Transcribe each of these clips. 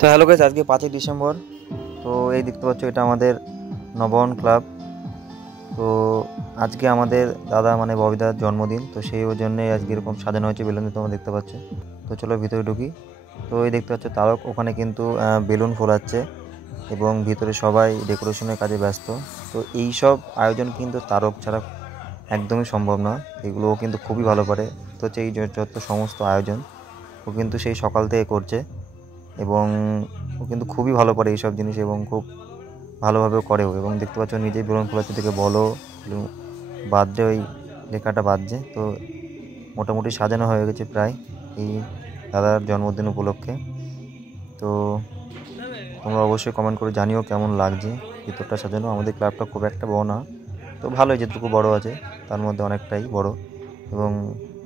তো hello guys, আজকে 5ই December. তো এই দেখতে পাচ্ছ এটা আমাদের নবন ক্লাব। তো আজকে আমাদের দাদা মানে ববিদার জন্মদিন, তো সেই জন্যই আজকে এরকম সাজানো হয়েছে বেলুন দিয়ে, তোমরা দেখতে পাচ্ছ। তো চলো ভিতরে ঢুকি। তো এই দেখতে পাচ্ছ তারক ওখানে কিন্তু বেলুন ফোলাচ্ছে এবং ভিতরে সবাই ডেকোরেশনের কাজে ব্যস্ত। তো এই সব আয়োজন কিন্তু তারক ছাড়া একদমই সম্ভব না, এগুলোও কিন্তু খুবই ভালো পারে। তো হচ্ছে এই যত সমস্ত আয়োজন ও কিন্তু সেই সকাল থেকে করছে এবং ও কিন্তু খুবই ভালো পারে এইসব জিনিস এবং খুব ভালোভাবেও করেও। এবং দেখতে পাচ্ছ নিজেই বেলুন ফোলাচ্ছে, থেকে বলো বার্থডে ওই লেখাটা বাজছে। তো মোটামুটি সাজানো হয়ে গেছে প্রায় এই দাদার জন্মদিন উপলক্ষে। তো তোমরা অবশ্যই কমেন্ট করে জানিও কেমন লাগছে ভিতরটা সাজানো। আমাদের ক্লাবটা খুব একটা বড় না, তো ভালোই যেটুকু বড় আছে তার মধ্যে অনেকটাই বড়। এবং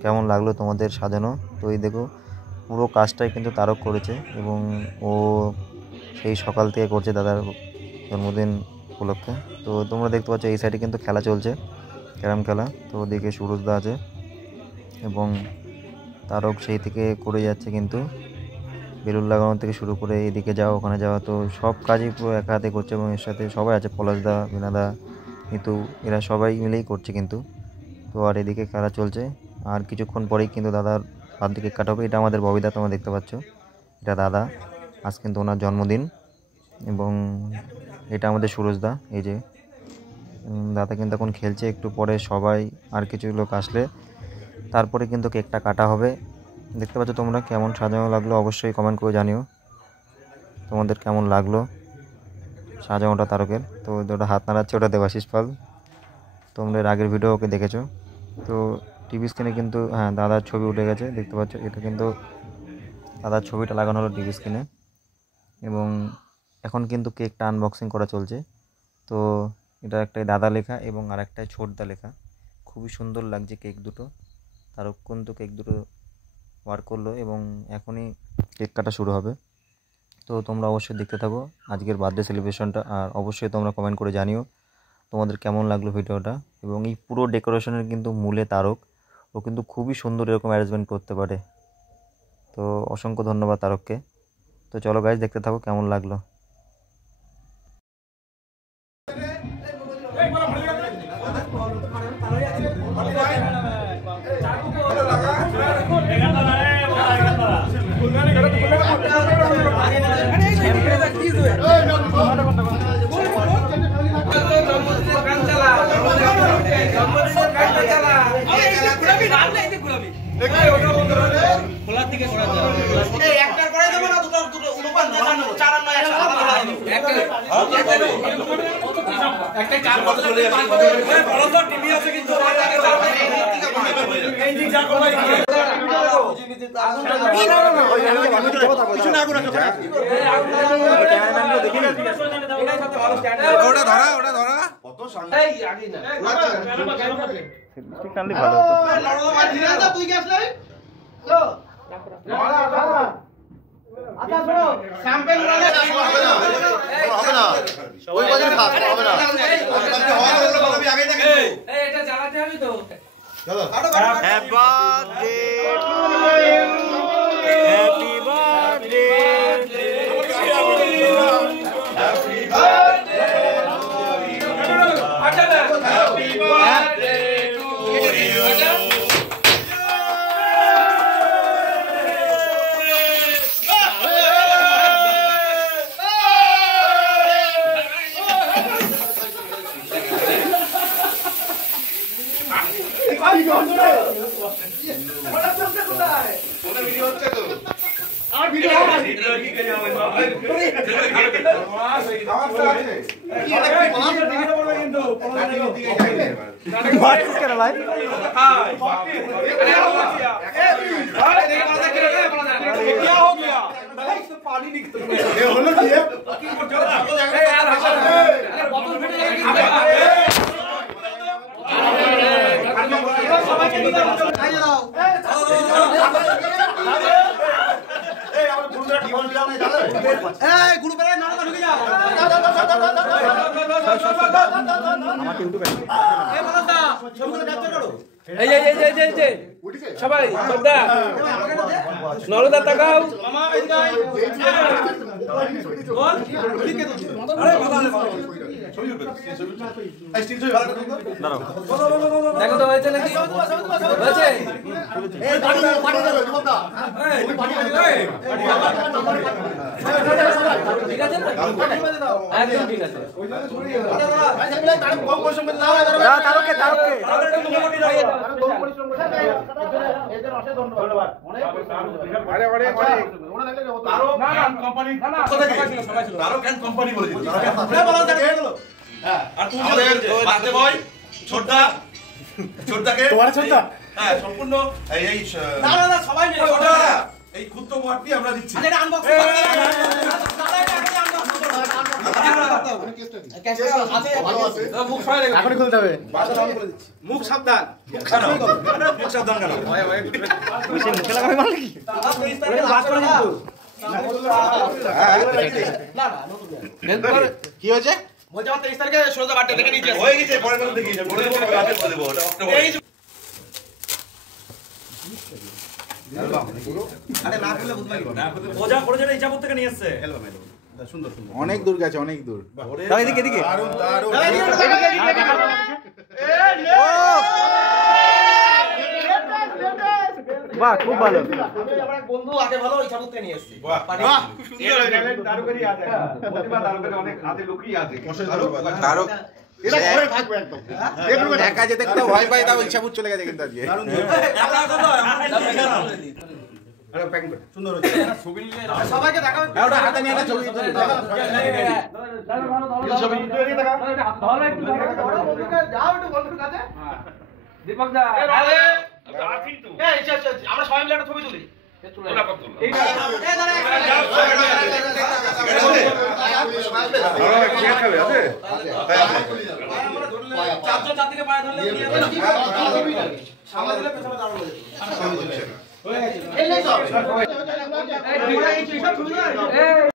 কেমন লাগলো তোমাদের সাজানো? তো এই দেখো পুরো কাজটাই কিন্তু তারক করেছে এবং ও সেই সকাল থেকে করছে দাদার জন্মদিন উপলক্ষে। তো তোমরা দেখতে পাচ্ছ এই সাইডে কিন্তু খেলা চলছে, ক্যারাম খেলা। তো ওদিকে সুরজদা আছে এবং তারক সেই থেকে করে যাচ্ছে, কিন্তু বেলুন লাগানো থেকে শুরু করে এদিকে যাওয়া ওখানে যাওয়া, তো সব কাজই পুরো একা হাতে করছে। এবং এর সাথে সবাই আছে, পলাশদা, বিনাদা, কিন্তু এরা সবাই মিলেই করছে কিন্তু। তো আর এদিকে খেলা চলছে, আর কিছুক্ষণ পরেই কিন্তু দাদার বার্থডে কেক কাটা হবে। এটা আমাদের ববিদা, তোমরা দেখতে পাচ্ছ এটা দাদা, আজ কিন্তু ওনার জন্মদিন। এবং এটা আমাদের সুরজদা, এই যে দাদা কিন্তু এখন খেলছে। একটু পরে সবাই আর কিছু লোক আসলে তারপরে কিন্তু কেকটা কাটা হবে। দেখতে পাচ্ছ তোমরা কেমন সাজানো লাগলো, অবশ্যই কমেন্ট করে জানিও তোমাদের কেমন লাগলো সাজানোটা তারকের। তো ওটা হাত নাড়াচ্ছে, ওটা দেবাশিস পাল, তোমরা এর আগের ভিডিও ওকে দেখেছো। তো টিভি স্ক্রিনে কিন্তু হ্যাঁ দাদার ছবি উঠে গেছে, দেখতে পাচ্ছ এটা কিন্তু দাদার ছবিটা লাগানো হলো টিভি স্ক্রিনে। এবং এখন কিন্তু কেকটা আনবক্সিং করা চলছে। তো এটা একটাই দাদা লেখা এবং আর একটাই ছোটদা লেখা, খুবই সুন্দর লাগছে কেক দুটো। তারক কিন্তু কেক দুটো ওয়ার্ক করলো এবং এখনই কেক কাটা শুরু হবে। তো তোমরা অবশ্যই দেখতে থাকো আজকের বার্থডে সেলিব্রেশনটা, আর অবশ্যই তোমরা কমেন্ট করে জানিও তোমাদের কেমন লাগলো ভিডিওটা। এবং এই পুরো ডেকোরেশনের কিন্তু মূলে তারক, ও কিন্তু খুবই সুন্দর এরকম অ্যারেঞ্জমেন্ট করতে পারে। তো অসংখ্য ধন্যবাদ তারককে। তো চলো গাইজ দেখতে থাকো কেমন লাগলো। সবাই নরদা তাকাও দেখো তো হয়েছে নাকি হয়েছে ঠিক আছে একদম ঠিক আছে সম্পূর্ণ এই ক্ষুদ্র মাঠটি আমরা দিচ্ছি। এখনই খুলতে হবে। মুখ সাবধান, মুখ সাবধান কেন? কি হয়েছে? বলছে আমার 23 তারিখে সোজা বাড়তে দেখে নিয়েছি। হয়ে গেছে, পরে করে দেখি বলে দেবো, রাতে বলে দেবো, ওটা অক্টোবর। আরে না করলে বুঝবা কি না, ওজা করে যেটা ইচ্ছা থেকে নিয়ে আসছে। সুন্দর সুন্দর, অনেক দূর গেছে, অনেক দূর। এদিকে এদিকে দারুণ দারুণ। বাহ, খুব ভালো। আমার এক বন্ধু আগে ভালো ইচ্ছা থেকে নিয়ে আসছে। বাহ খুব সুন্দর হয়েছে। দারুকারি আছে, প্রতিভা দারুকারি অনেক হাতে লুকিয়ে আছে। দারুক এটা পরে থাকবে একদম। একা যেতে একটা ভয় পাই, তাও ইচ্ছাপুর চলে গেছে কিন্তু আজকে। দারুণ আরে প্যাকিং করে সুন্দর হয়েছে। ছবি নিয়ে সবাইকে দেখাও। ওটা হাতে নিয়ে একটা ছবি তুলে দাও। ছবি তুলে নিয়ে দেখাও। যাও একটু বন্ধুর কাছে। দীপক দা আরে আছি তো। এই আমরা সবাই মিলে একটা ছবি তুলি। তোলা কত তোলা। এই দাঁড়া ঠিক আছে আছে। চারজন চারদিকে পায়ে ধরলে সামনে দিলে পেছনে দাঁড়ানো হয়ে যাবে। হয়ে গেছে। এই